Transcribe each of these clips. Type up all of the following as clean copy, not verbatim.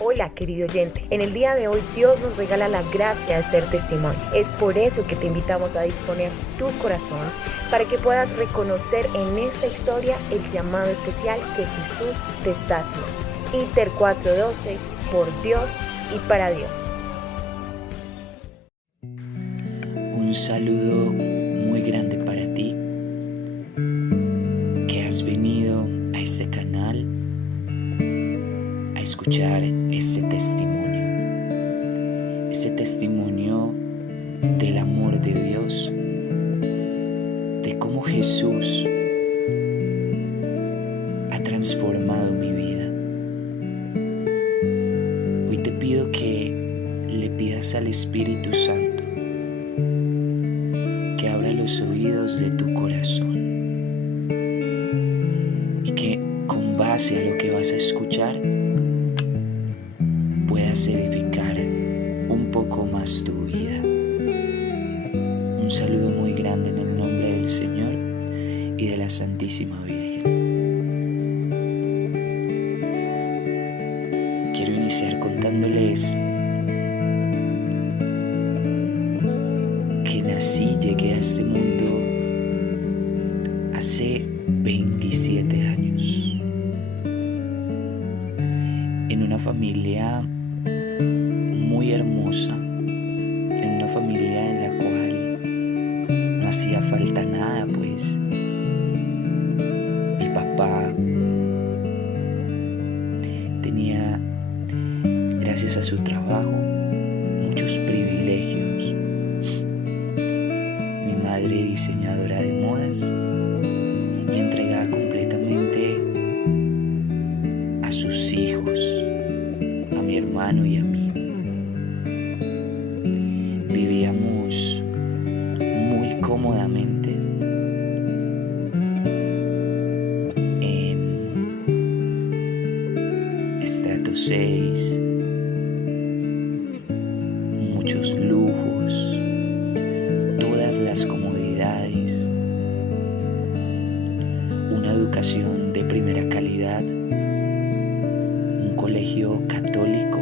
Hola, querido oyente. En el día de hoy Dios nos regala la gracia de ser testimonio. Es por eso que te invitamos a disponer tu corazón para que puedas reconocer en esta historia el llamado especial que Jesús te está haciendo. Iter 4:12, por Dios y para Dios. Un saludo muy grande para ti que has venido a este canal a escuchar este testimonio del amor de Dios, de cómo Jesús ha transformado mi vida. Hoy te pido que le pidas al Espíritu Santo que abra los oídos de tu corazón y que con base a lo que vas a escuchar puedas edificar un poco más tu vida. Un saludo muy grande en el nombre del Señor y de la Santísima Virgen. Quiero iniciar contándoles que nací, llegué a este mundo hace 27 años en una familia muy hermosa, en una familia en la cual no hacía falta nada, pues mi papá tenía, gracias a su trabajo, muchos privilegios. Mi madre, diseñadora de modas y entregada completamente a sus hijos, a mi hermano y a mí. Vivíamos muy cómodamente en estrato 6, muchos lujos, todas las comodidades, una educación de primera calidad, un colegio católico,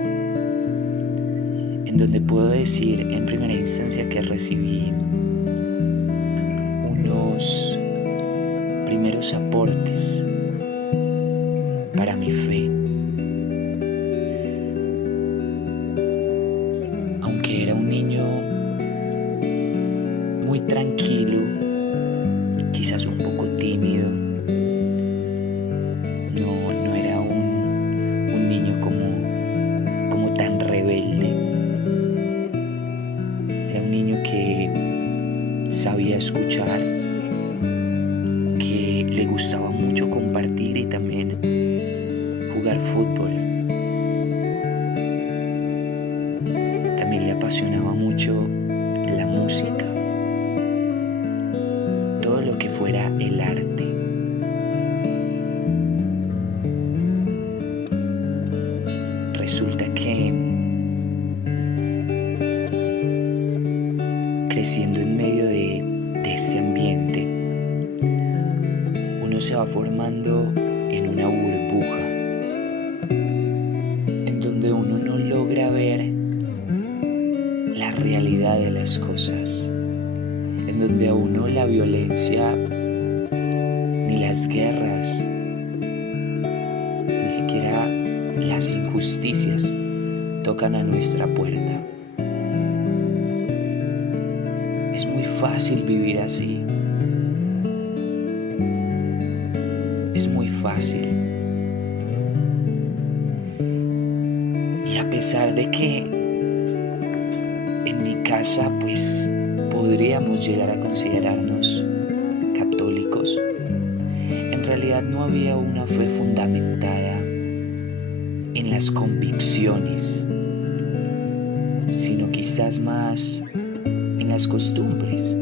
en donde puedo decir en primera instancia que recibí unos primeros aportes para mi fe. Aunque era un niño muy tranquilo, quizás un poco tímido, no era un niño como tan rebelde. Era un niño que sabía escuchar, que le gustaba mucho compartir y también jugar fútbol. También le apasionaba mucho la música, todo lo que fuera el arte. Resulta que creciendo en medio de este ambiente, uno se va formando en una burbuja en donde uno no logra ver la realidad de las cosas, en donde a uno la violencia ni las guerras, ni siquiera las injusticias tocan a nuestra puerta. Es muy fácil vivir así. Es muy fácil. Y a pesar de que en mi casa pues podríamos llegar a considerarnos católicos, en realidad no había una fe fundamentada en las convicciones, sino quizás más en las costumbres.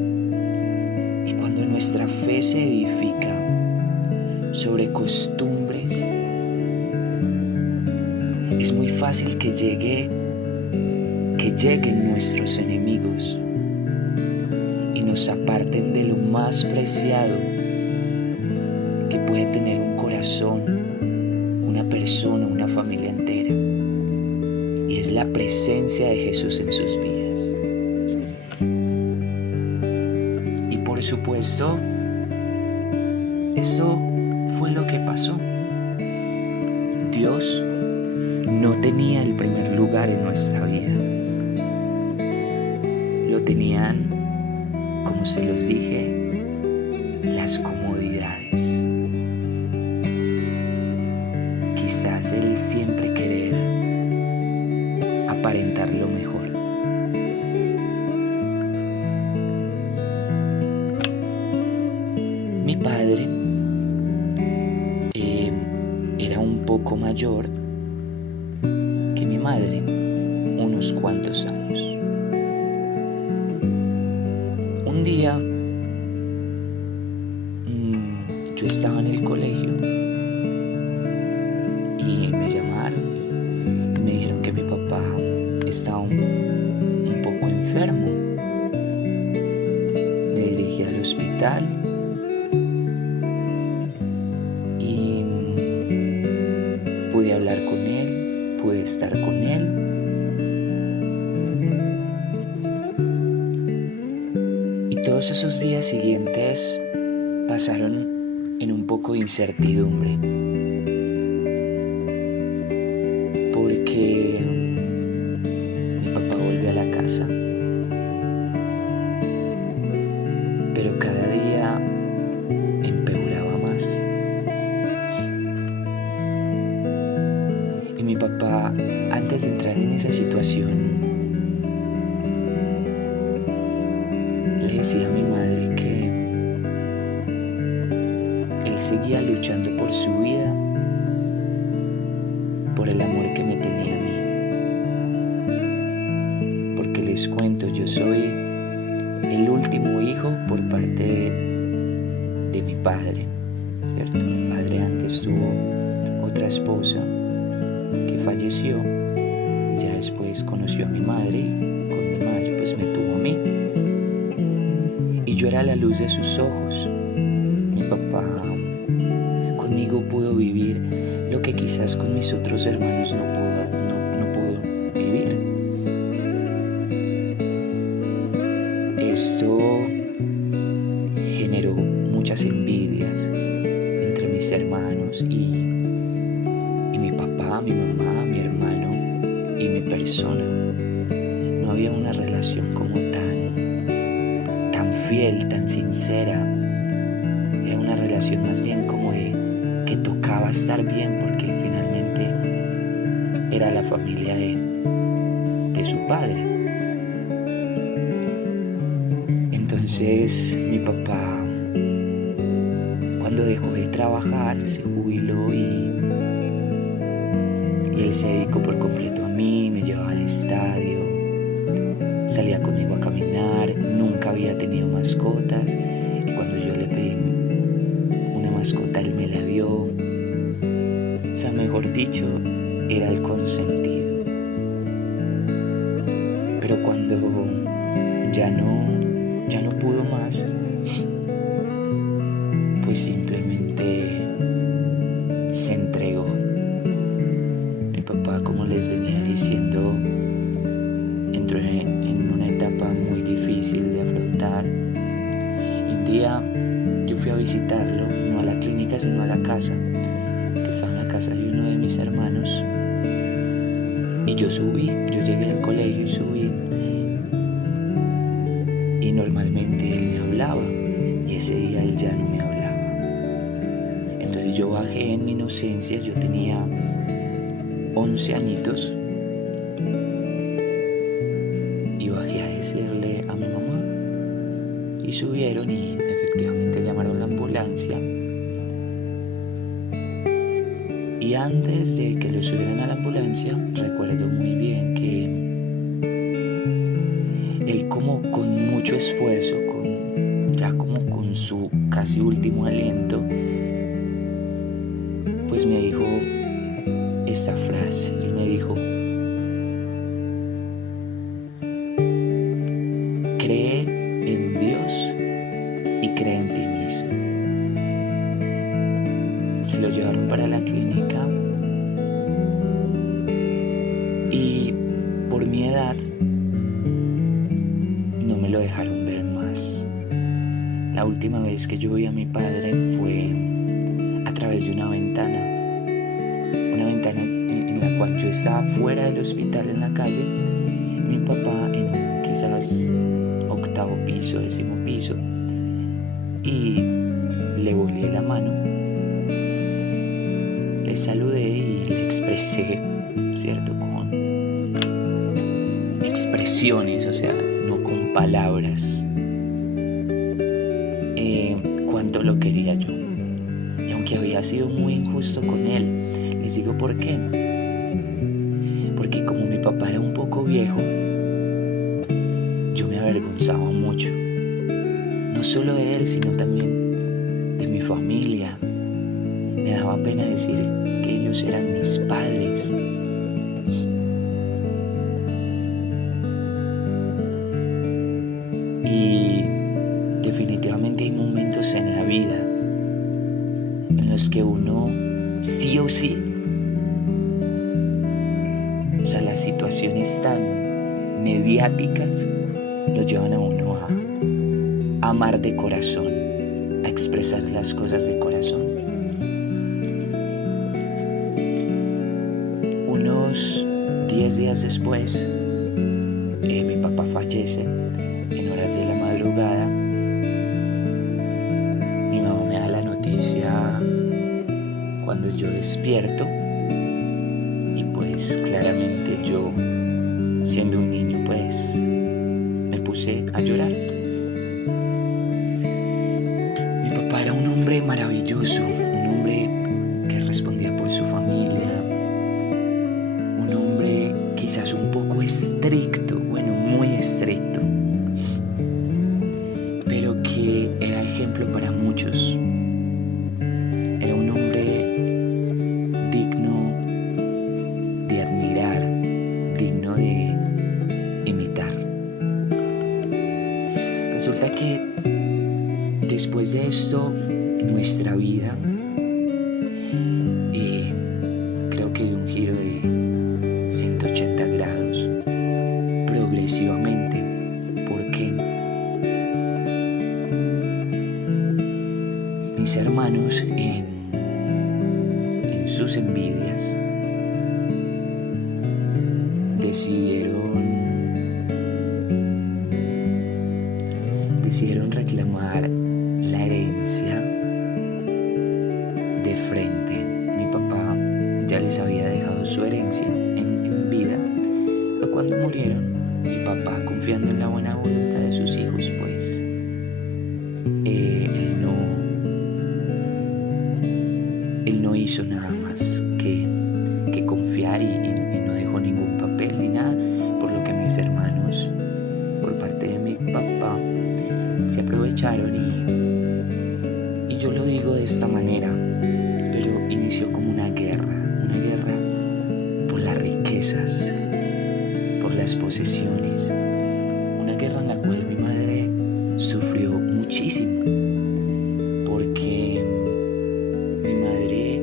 Y cuando nuestra fe se edifica sobre costumbres, es muy fácil que lleguen nuestros enemigos y nos aparten de lo más preciado que puede tener un corazón, una persona, una familia entera. y es la presencia de Jesús en sus vidas. Y por supuesto, eso fue lo que pasó. Dios no tenía el primer lugar en nuestra vida. Lo tenían, como se los dije, las comodidades. Quizás el siempre querer aparentar lo mejor. Mi padre era un poco mayor que mi madre, unos cuantos años. Un día yo estaba en el colegio y me llamaron y me dijeron que mi papá estaba un poco enfermo. Me dirigí al hospital y pude hablar con él, pude estar con él. Y todos esos días siguientes pasaron en un poco de incertidumbre, porque mi papá volvió a la casa, pero cada día empeoraba más. Y mi papá, antes de entrar en esa situación, le decía a mi madre que él seguía luchando por su vida, por el amor que me tenía a mí. Porque les cuento, yo soy el último hijo por parte de mi padre, ¿cierto? Mi padre antes tuvo otra esposa que falleció, y ya después conoció a mi madre y con mi madre pues me tuvo a mí. Y yo era la luz de sus ojos. Mi papá conmigo pudo vivir lo que quizás con mis otros hermanos no pudo vivir. Esto generó muchas envidias entre mis hermanos y mi papá, mi mamá, mi hermano y mi persona. No había una relación como tan fiel, tan sincera. Era una relación más bien como de que tocaba estar bien porque finalmente era la familia de su padre. Entonces mi papá, cuando dejó de trabajar, se jubiló y él se dedicó por completo a mí, me llevaba al estadio, salía conmigo a caminar, nunca había tenido mascotas y cuando yo le pedí una mascota él me la dio. O sea, mejor dicho, era el consentido. Pero cuando ya no pudo más, pues simplemente se entregó. Mi papá, como les venía diciendo, entró en una etapa muy difícil de afrontar. Y un día yo fui a visitarlo, no a la clínica sino a la casa, que estaba en la casa de uno de mis hermanos. Y yo llegué al colegio y subí. Y normalmente él me hablaba y ese día él ya no me hablaba. Entonces yo bajé en mi inocencia, yo tenía 11 añitos y bajé a decirle a mi mamá y subieron y efectivamente llamaron la ambulancia. Y antes de que lo subieran a la ambulancia, recuerdo muy bien que él, como con mucho esfuerzo, ya como con su casi último aliento, pues me dijo esta frase. Él me dijo: cree en Dios y cree en ti mismo. Se lo llevaron para la clínica y realidad no me lo dejaron ver más. La última vez que yo vi a mi padre fue a través de una ventana en la cual yo estaba fuera del hospital en la calle, mi papá en quizás 8º piso, 10º piso, y le volé la mano, le saludé y le expresé, ¿cierto? Con expresiones, o sea, no con palabras, cuánto lo quería yo. Y aunque había sido muy injusto con él, les digo por qué. Porque como mi papá era un poco viejo, yo me avergonzaba mucho. No solo de él, sino también de mi familia. Me daba pena decir que ellos eran mis padres. Y definitivamente hay momentos en la vida en los que uno sí o sí, o sea, las situaciones tan mediáticas lo llevan a uno a amar de corazón, a expresar las cosas de corazón. Unos 10 días después, mi papá fallece en horas de la madrugada. Mi mamá me da la noticia cuando yo despierto y pues claramente yo, siendo un niño, pues me puse a llorar. Mi papá era un hombre maravilloso, un hombre que respondía por su familia, un hombre quizás un poco estricto, bueno, muy estricto, pero que era ejemplo para muchos. Era un hombre digno de admirar, digno de imitar. Resulta que después de esto, nuestra vida creo que dio un giro de 180 grados progresivamente. ¿Por qué? Mis hermanos en sus envidias decidieron reclamar la herencia de frente. Mi papá ya les había dejado su herencia en vida, pero cuando murieron, mi papá, confiando en la buena voluntad de sus hijos, pues él no hizo nada más que confiar y no dejó ningún papel ni nada, por lo que mis hermanos, por parte de mi papá, se aprovecharon y yo lo digo de esta manera, pero inició como una guerra por las riquezas, por las posesiones, una guerra en la cual mi madre sufrió muchísimo, porque mi madre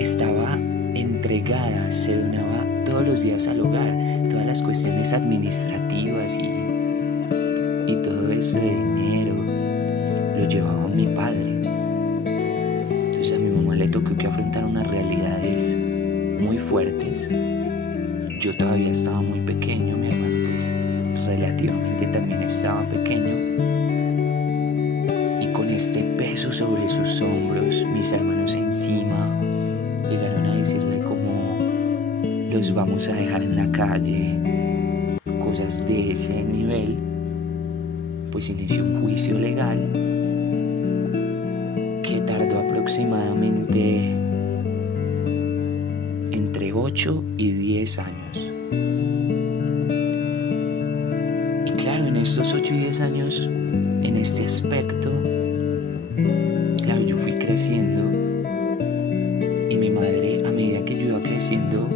estaba entregada, se donaba todos los días al hogar, todas las cuestiones administrativas y todo eso de dinero lo llevaba mi padre. Entonces a mi mamá le tocó que afrontar unas realidades muy fuertes. Yo todavía estaba muy pequeño, mi hermano pues relativamente también estaba pequeño, y con este peso sobre sus hombros, mis hermanos encima, llegaron a decirle como: los vamos a dejar en la calle, cosas de ese nivel. Pues inició un juicio legal que tardó aproximadamente entre 8 y 10 años. Y claro, en estos 8 y 10 años, en este aspecto, claro, yo fui creciendo y mi madre, a medida que yo iba creciendo,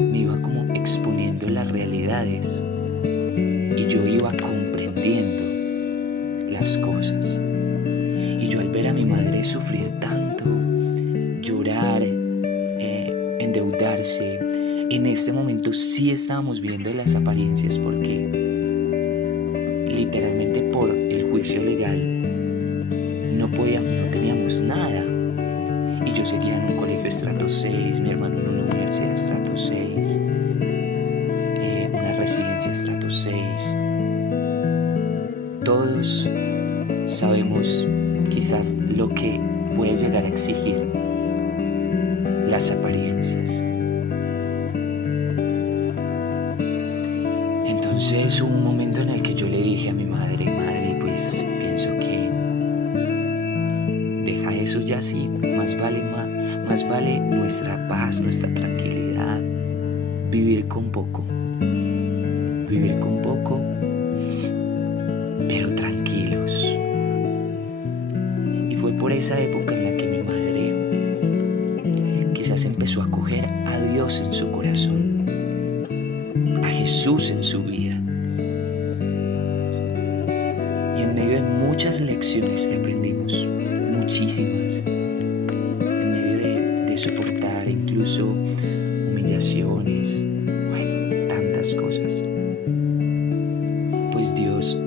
me iba como exponiendo las realidades y yo iba comprendiendo las cosas. Y yo al ver a mi madre sufrir tanto, llorar, endeudarse, en este momento sí estábamos viendo las apariencias porque literalmente por el juicio legal no teníamos nada. Y yo seguía en un colegio estrato 6, mi hermano en una universidad estrato 6, una residencia estrato 6. Todos sabemos quizás lo que puede llegar a exigir las apariencias. Entonces hubo un momento en el que yo le dije a mi madre, pues pienso que deja eso ya así, más vale nuestra paz, nuestra tranquilidad, vivir con poco, pero tranquilos. Y fue por esa época en la que mi madre quizás empezó a acoger a Dios en su corazón, a Jesús en su vida. Y en medio de muchas lecciones que aprendimos, muchísimas, en medio de soportar incluso humillaciones, tantas cosas, pues Dios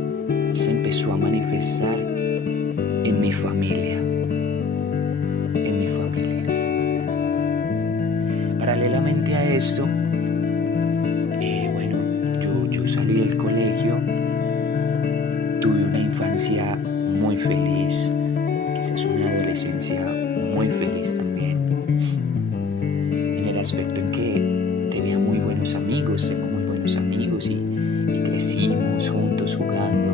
se empezó a manifestar en mi familia. Paralelamente a esto, yo salí del colegio, tuve una infancia muy feliz, quizás una adolescencia muy feliz también, en el aspecto en que tenía muy buenos amigos, tengo muy buenos amigos y crecimos juntos jugando,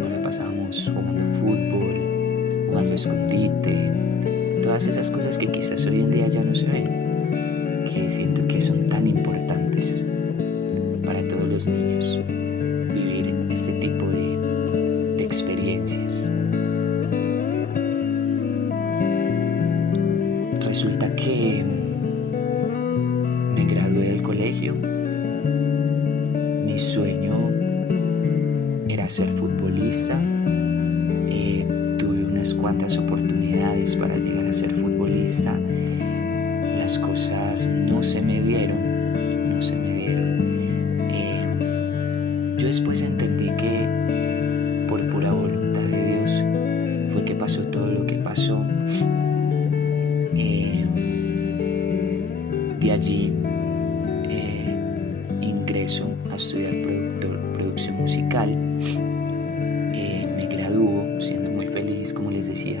nos la pasábamos jugando fútbol, jugando escondite, todas esas cosas que quizás hoy en día ya no se ven, que siento que son tan importantes para todos los niños, vivir este tipo de experiencias. Resulta que me gradué del colegio. Mi sueño era ser futbolista. Tuve unas cuantas oportunidades para llegar a ser futbolista. Las cosas no se me dieron. Yo después entendí que por pura voluntad de Dios fue que pasó todo lo que pasó. De allí ingreso a estudiar producción musical. Me gradúo siendo muy feliz, como les decía,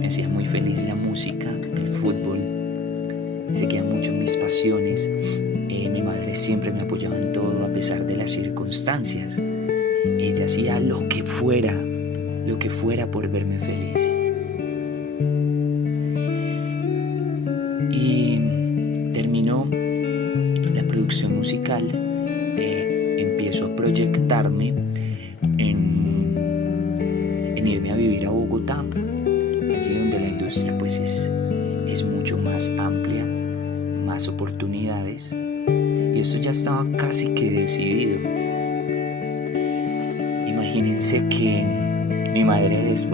me hacía muy feliz la música, el fútbol, seguía mucho mis pasiones. Mi madre siempre me apoyaba en todo a pesar de las circunstancias. Ella hacía lo que fuera por verme feliz. Y terminó la producción musical, empiezo a proyectarme en irme a vivir a Bogotá, allí donde la industria pues es mucho más amplia, más oportunidades, y esto ya estaba casi que decidido. Imagínense que mi madre antes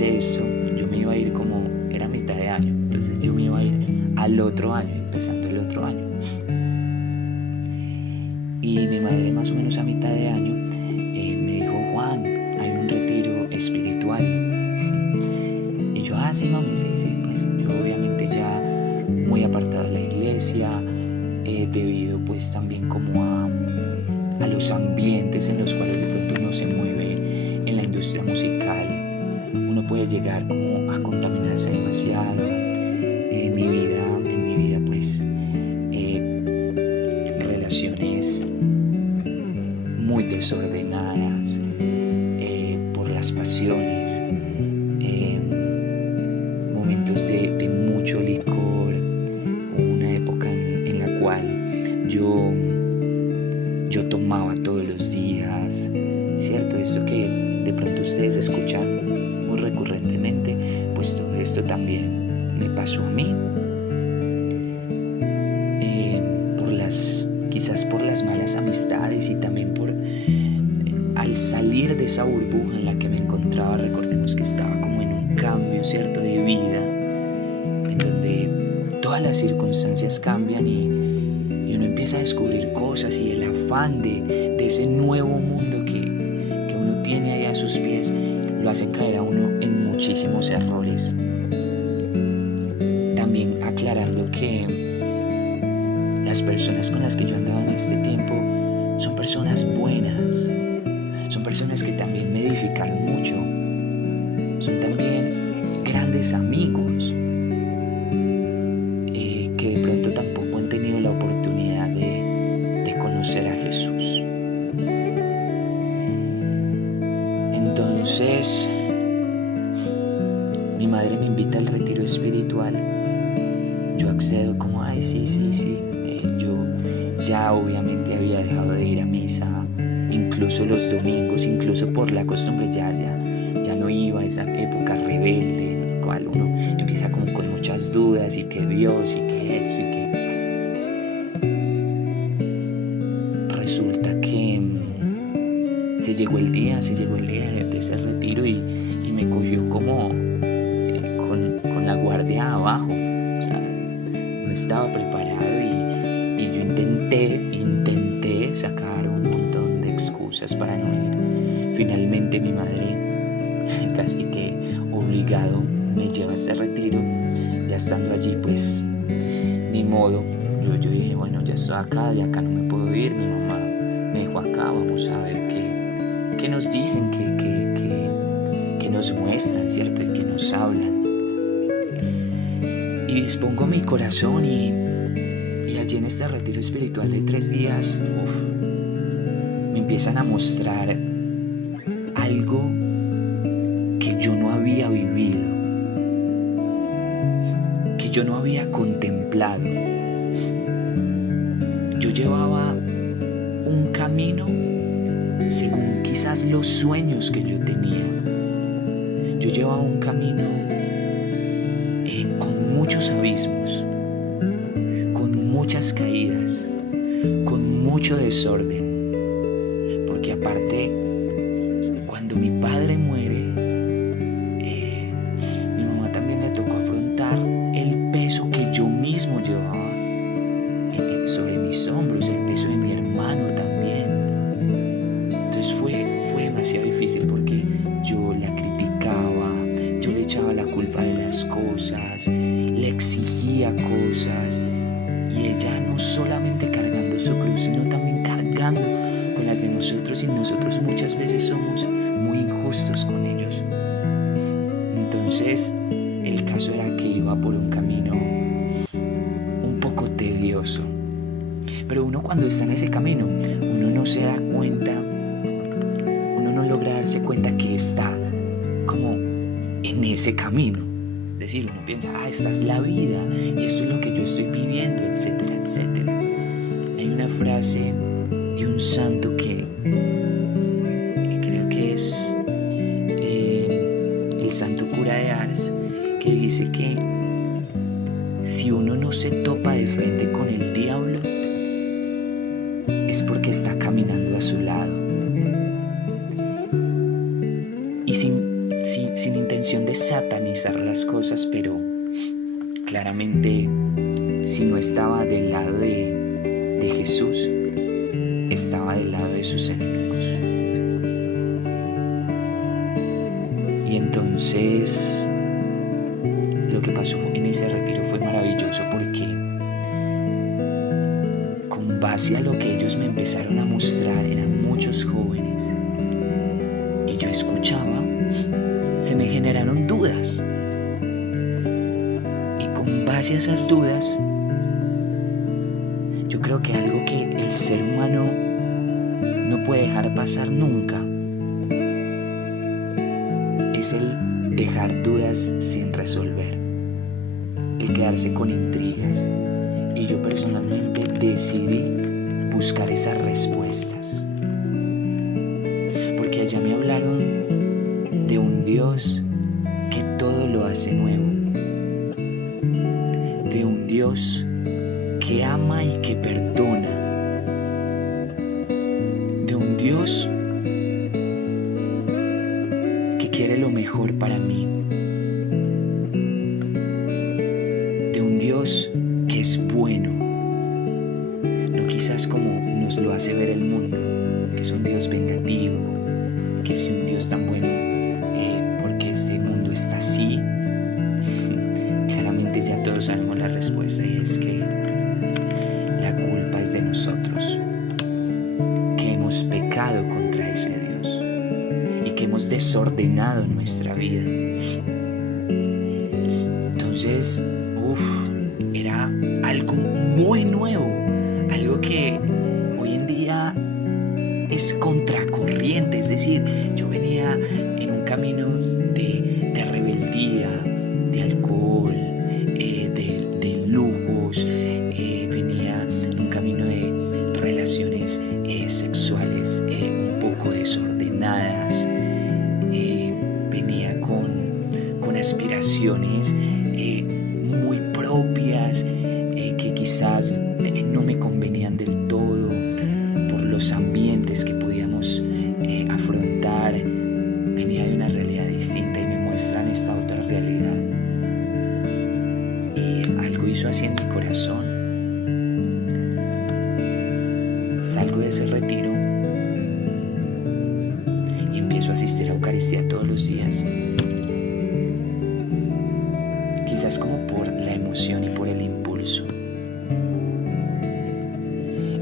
de eso, yo me iba a ir era mitad de año, entonces yo me iba a ir al otro año, empezando el otro año. Y mi madre más o menos a mitad de año me dijo: Juan, hay un retiro espiritual. Y yo, sí mami, sí, pues yo obviamente ya muy apartado de la iglesia, debido pues también como a los ambientes en los cuales de pronto uno se mueve en la industria musical. Uno puede llegar como a contaminarse demasiado. En mi vida pues relaciones muy desordenadas por las pasiones, momentos de mucho licor, una época en la cual yo tomaba todos los días, ¿cierto? Esto que de pronto ustedes escuchan muy recurrentemente, pues todo esto también me pasó a mí, quizás por las malas amistades y también al salir de esa burbuja en la que me encontraba. Recordemos que estaba como en un cambio, ¿cierto?, de vida, las circunstancias cambian y uno empieza a descubrir cosas, y el afán de ese nuevo mundo que uno tiene ahí a sus pies lo hacen caer a uno en muchísimos errores. También aclarando que las personas con las que yo andaba en este tiempo son personas buenas, son personas que también me edificaron mucho, son también grandes amigos, que de pronto tampoco han tenido la oportunidad de conocer a Jesús. Entonces, mi madre me invita al retiro espiritual. Yo accedo como, ay, sí. Yo ya obviamente había dejado de ir a misa, incluso los domingos, incluso por la costumbre, ya no iba a esa época rebelde en la cual uno empieza como con muchas dudas, y que Dios, y que eso, y que... Resulta que se llegó el día de ese retiro, y me cogió como con la guardia abajo. O sea, no estaba preparado, y yo intenté sacar un montón de excusas para no ir. Finalmente mi madre, casi que obligado, me lleva a este retiro. Ya estando allí, pues ni modo, yo dije, bueno, ya estoy acá, de acá no me puedo ir. Mi mamá me dejó acá, vamos a ver qué nos dicen, que nos muestran, ¿cierto? Y que nos hablan. Y dispongo mi corazón, y allí en este retiro espiritual de 3 días, me empiezan a mostrar algo que yo no había vivido, que yo no había contemplado. Yo llevaba un camino según quizás los sueños que yo tenía. Yo llevaba un camino con muchos abismos, con muchas caídas, con mucho desorden, porque aparte, cuando mi padre muere, mi mamá también le tocó afrontar el peso que yo mismo llevaba sobre mis hombros, el peso de mi hermano también. Entonces fue demasiado difícil, porque yo la criticaba, yo le echaba la culpa de las cosas, le exigía cosas, y ella no solamente cargando su cruz, sino también cargando con las de nosotros, y nosotros muchas veces somos muy injustos con ellos. Entonces, el caso era que iba por un camino un poco tedioso, pero uno, cuando está en ese camino, uno no se da cuenta, uno no logra darse cuenta que está como en ese camino. Es decir, uno piensa, esta es la vida, y esto es lo que yo estoy viviendo, etcétera, etcétera. Hay una frase de un santo que creo que es el santo cura de Ars, que dice que si uno no se topa de frente con el diablo, es porque está caminando a su lado. Y sin intención de satanizar las cosas, pero claramente, si no estaba del lado de Jesús, estaba del lado de sus enemigos. Y entonces, lo que pasó en ese retiro fue maravilloso, porque con base a lo que ellos me empezaron a mostrar, eran muchos jóvenes, y yo escuchaba, se me generaron dudas, y con base a esas dudas, yo creo que algo que el ser humano no puede dejar pasar nunca es el dejar dudas sin resolver, el quedarse con intrigas. Y yo personalmente decidí buscar esas respuestas, porque allá me hablaron de un Dios que todo lo hace nuevo, de un Dios que ama y que perdona, de un Dios que quiere lo mejor para mí, de un Dios que es bueno, no quizás como nos lo hace ver el mundo, que es un Dios vengativo, que es un Dios tan bueno porque este mundo está así. Claramente ya todos sabemos la respuesta, y es que la culpa es de nosotros, que hemos pecado contra ese Dios y que hemos desordenado nuestra vida. Entonces, era algo muy nuevo, algo que hoy en día es contracorriente. Es decir, yo venía en un camino de rebeldía, de alcohol, de lujos, venía en un camino de relaciones sexuales un poco desordenadas, venía con aspiraciones muy propias que quizás no me convenían del todo por los ambientes que podíamos afrontar. Venía de una realidad distinta y me muestran esta otra realidad, y algo hizo así en mi corazón. Salgo de ese retiro y empiezo a asistir a Eucaristía todos los días, quizás como por la emoción y por el impulso.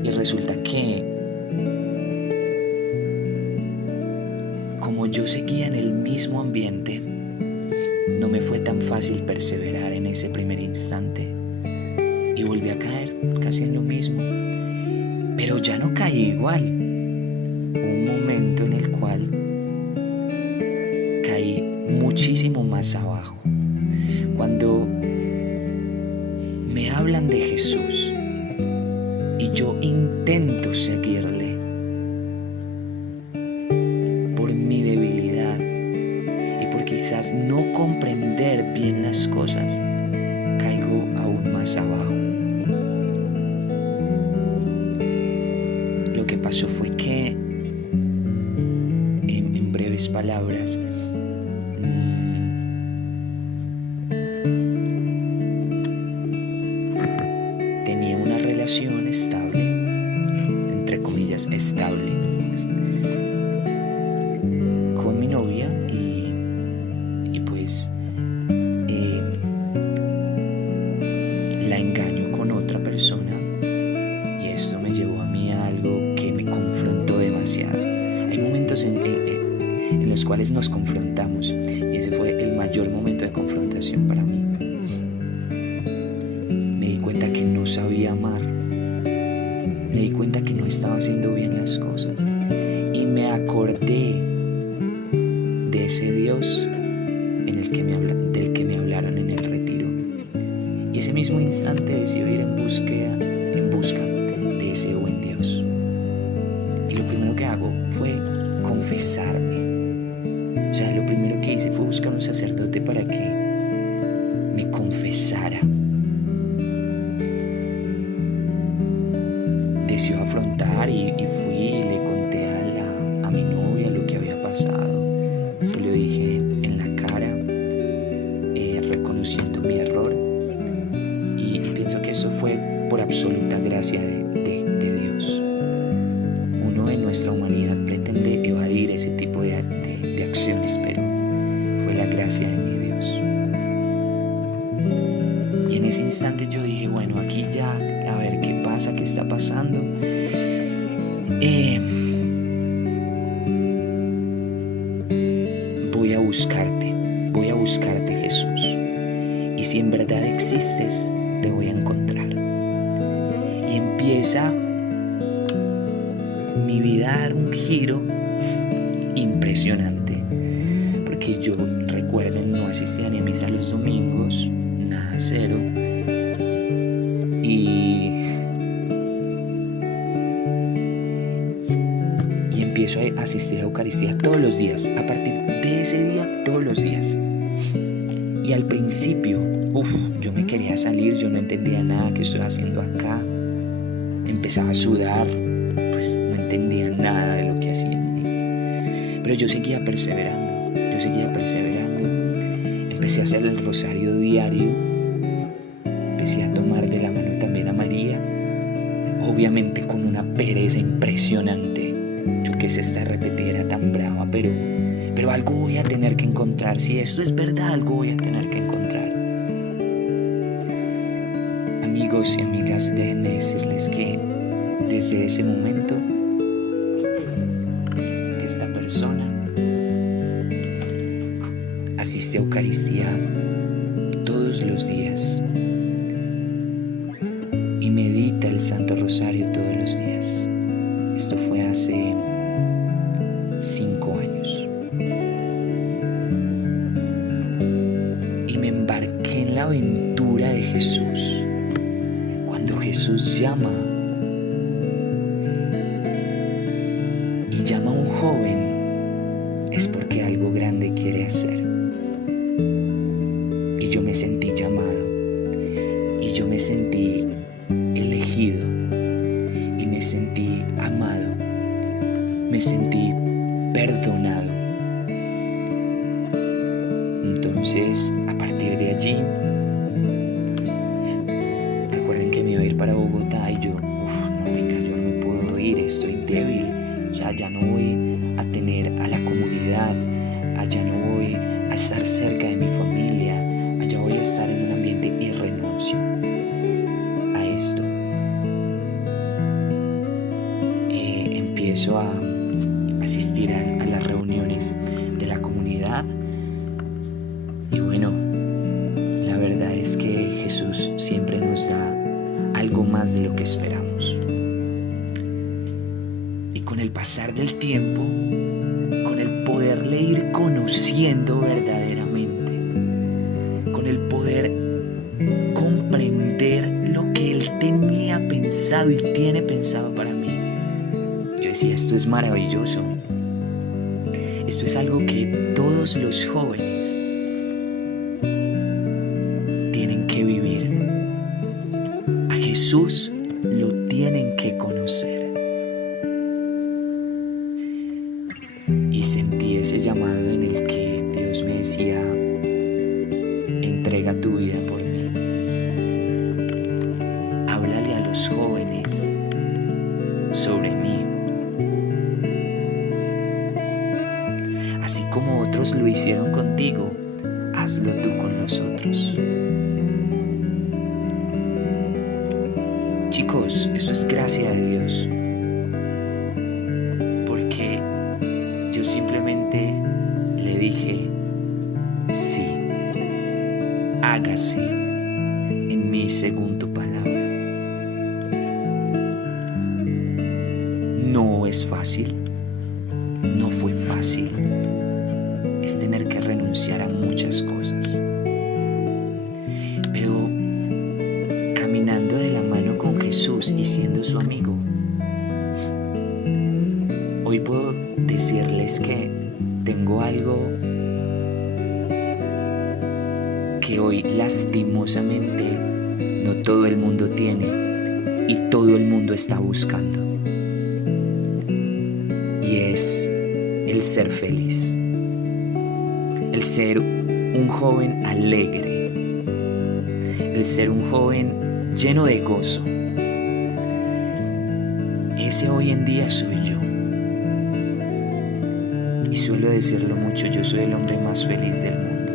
Y resulta que, como yo seguía en el mismo ambiente, no me fue tan fácil perseverar en ese primer instante y volví a caer casi en lo mismo, pero ya no caí igual. Hubo un momento en el cual caí muchísimo más abajo. Cuando me hablan de Jesús y yo intento seguirle por mi debilidad y por quizás no comprender bien las cosas, caigo aún más abajo. Lo que pasó fue que, en breves palabras, tenía una relación estable, entre comillas estable, con mi novia, y pues la engaño con otra persona, y esto me llevó a mí a algo que me confrontó demasiado. Hay momentos en los cuales nos confrontamos, y ese fue el mayor momento de confrontación para mí. Me di cuenta que no sabía amar, me di cuenta que no estaba haciendo bien las cosas, y me acordé de ese Dios del que me hablaron en el retiro, y ese mismo instante decidí ir en busca de ese buen Dios. Y lo primero que hago fue confesarme. O sea, lo primero que hice fue buscar un sacerdote para que me confesara. Decidió afrontar y fui y le conté a mi novia lo que había pasado. Se lo dije en la cara, reconociendo mi error, y pienso que eso fue por absoluta gracia de Dios. Uno en nuestra humanidad pretende evadir ese tipo de acciones, pero fue la gracia de mi Dios. Y en ese instante yo dije, bueno, aquí ya, a ver qué pasa, qué está pasando. Voy a buscarte, Jesús. Y si en verdad existes, te voy a encontrar. Y empieza mi vida a dar un giro impresionante, porque yo, recuerden, no asistía ni a misa los domingos, nada, cero, y empiezo a asistir a Eucaristía todos los días. A partir de ese día, todos los días. Y al principio, yo me quería salir, yo no entendía nada que estoy haciendo acá. Empezaba a sudar, pues no entendía nada de lo que hacía. Pero yo seguía perseverando. Empecé a hacer el rosario diario. empecé a tomar de la mano también a María, obviamente con una pereza impresionante. Yo que sé, esta repetidera tan brava, pero algo voy a tener que encontrar. Si esto es verdad, algo voy a tener que encontrar. Amigos y amigas, déjenme decirles que desde ese momento, esta persona asiste a Eucaristía todos los días y medita el Santo Rosario todos los días. Esto fue hace 5 años. Y me embarqué en la aventura de Jesús. Cuando Jesús llama a un joven, es porque algo grande quiere hacer. Y yo me sentí llamado, y yo me sentí elegido, y me sentí amado, me sentí perdonado. Entonces, a partir de allí, recuerden que me iba a ir para Bogotá y yo, no, venga, yo no me puedo ir, estoy débil. Ya no voy a tener a la comunidad, allá no voy a estar cerca de mi familia, allá voy a estar en un ambiente y renuncio a esto. Empiezo a asistir a las reuniones de la comunidad y bueno, la verdad es que Jesús siempre nos da algo más de lo que esperamos. Con el pasar del tiempo, con el poderle ir conociendo verdaderamente, con el poder comprender lo que Él tenía pensado y tiene pensado para mí, yo decía, esto es maravilloso. Esto es algo que todos los jóvenes tienen que vivir. A Jesús lo tienen que conocer. Y sentí ese llamado en el que Dios me decía, entrega tu vida por mí. Háblale a los jóvenes sobre mí. Así como otros lo hicieron contigo, hazlo tú con nosotros. Chicos, esto es gracia de Dios. Porque yo simplemente le dije, sí, hágase en mí según tu palabra. No es fácil, no fue fácil, es tener que renunciar a muchas cosas. Pero caminando de la mano con Jesús y siendo su amigo, hoy puedo decirles que tengo algo que hoy lastimosamente no todo el mundo tiene y todo el mundo está buscando. Y es el ser feliz, el ser un joven alegre, el ser un joven lleno de gozo. Ese hoy en día soy yo. Y suelo decirlo mucho, yo soy el hombre más feliz del mundo.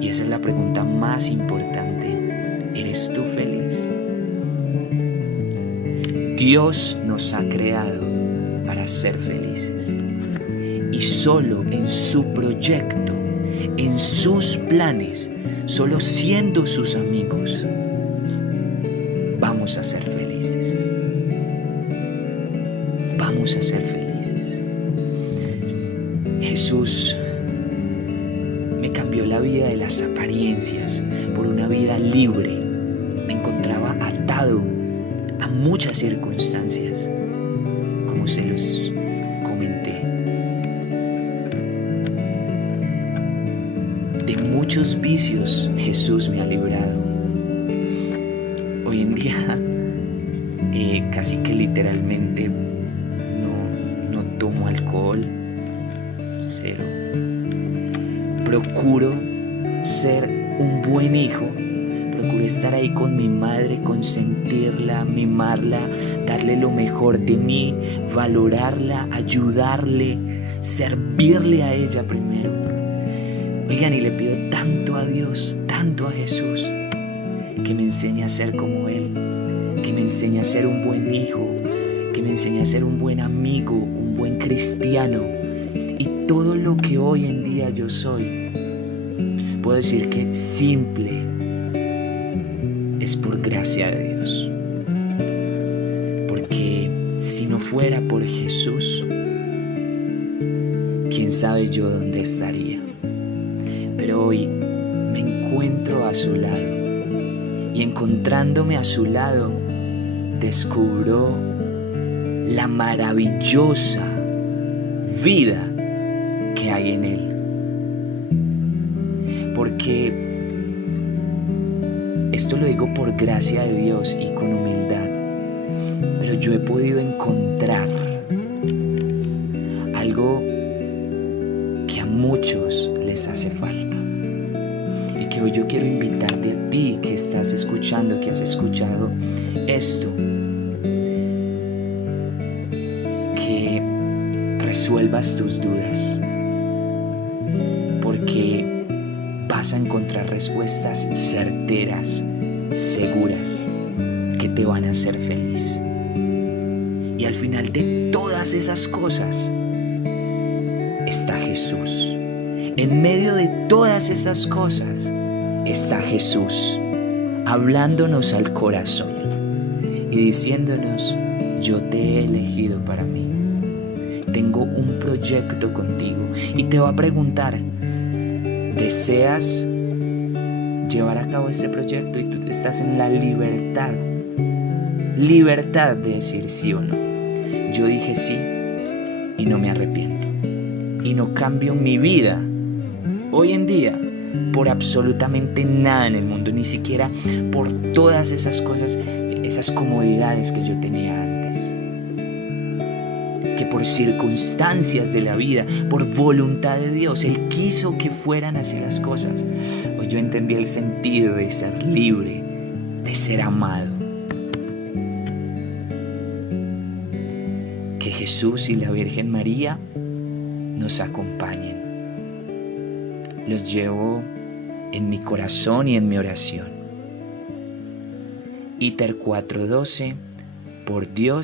Y esa es la pregunta más importante. ¿Eres tú feliz? Dios nos ha creado para ser felices. Y solo en su proyecto, en sus planes, solo siendo sus amigos, vamos a ser felices. Vamos a ser felices. Jesús me cambió la vida de las apariencias por una vida libre. Me encontraba atado a muchas circunstancias, como se los comenté. De muchos vicios Jesús me ha librado. Hoy en día casi que literalmente no tomo alcohol, cero. Procuro ser un buen hijo, procuro estar ahí con mi madre, consentirla, mimarla, darle lo mejor de mí, valorarla, ayudarle, servirle a ella primero. Oigan, y le pido tanto a Dios, tanto a Jesús, que me enseñe a ser como Él, que me enseñe a ser un buen hijo, que me enseñe a ser un buen amigo, un buen cristiano. Y todo lo que hoy en día yo soy, puedo decir que simple es por gracia de Dios. Porque si no fuera por Jesús, quién sabe yo dónde estaría. Pero hoy me encuentro a su lado, y encontrándome a su lado descubro la maravillosa vida que hay en Él. Porque esto lo digo por gracia de Dios y con humildad, pero yo he podido encontrar algo que a muchos les hace falta, y que hoy yo quiero invitarte a ti que estás escuchando, que has escuchado esto, que resuelvas tus dudas, porque vas a encontrar respuestas certeras, seguras, que te van a hacer feliz. Y al final de todas esas cosas está Jesús. En medio de todas esas cosas está Jesús, hablándonos al corazón y diciéndonos: yo te he elegido para mí. Tengo un proyecto contigo. Y te va a preguntar: ¿deseas llevar a cabo este proyecto? Y tú estás en la libertad de decir sí o no. Yo dije sí y no me arrepiento, y no cambio mi vida hoy en día por absolutamente nada en el mundo, ni siquiera por todas esas cosas, esas comodidades que yo tenía antes, que por circunstancias de la vida, por voluntad de Dios, Él quiso que fueran así las cosas. Hoy yo entendí el sentido de ser libre, de ser amado. Que Jesús y la Virgen María nos acompañen. Los llevo en mi corazón y en mi oración. ITER 412, por Dios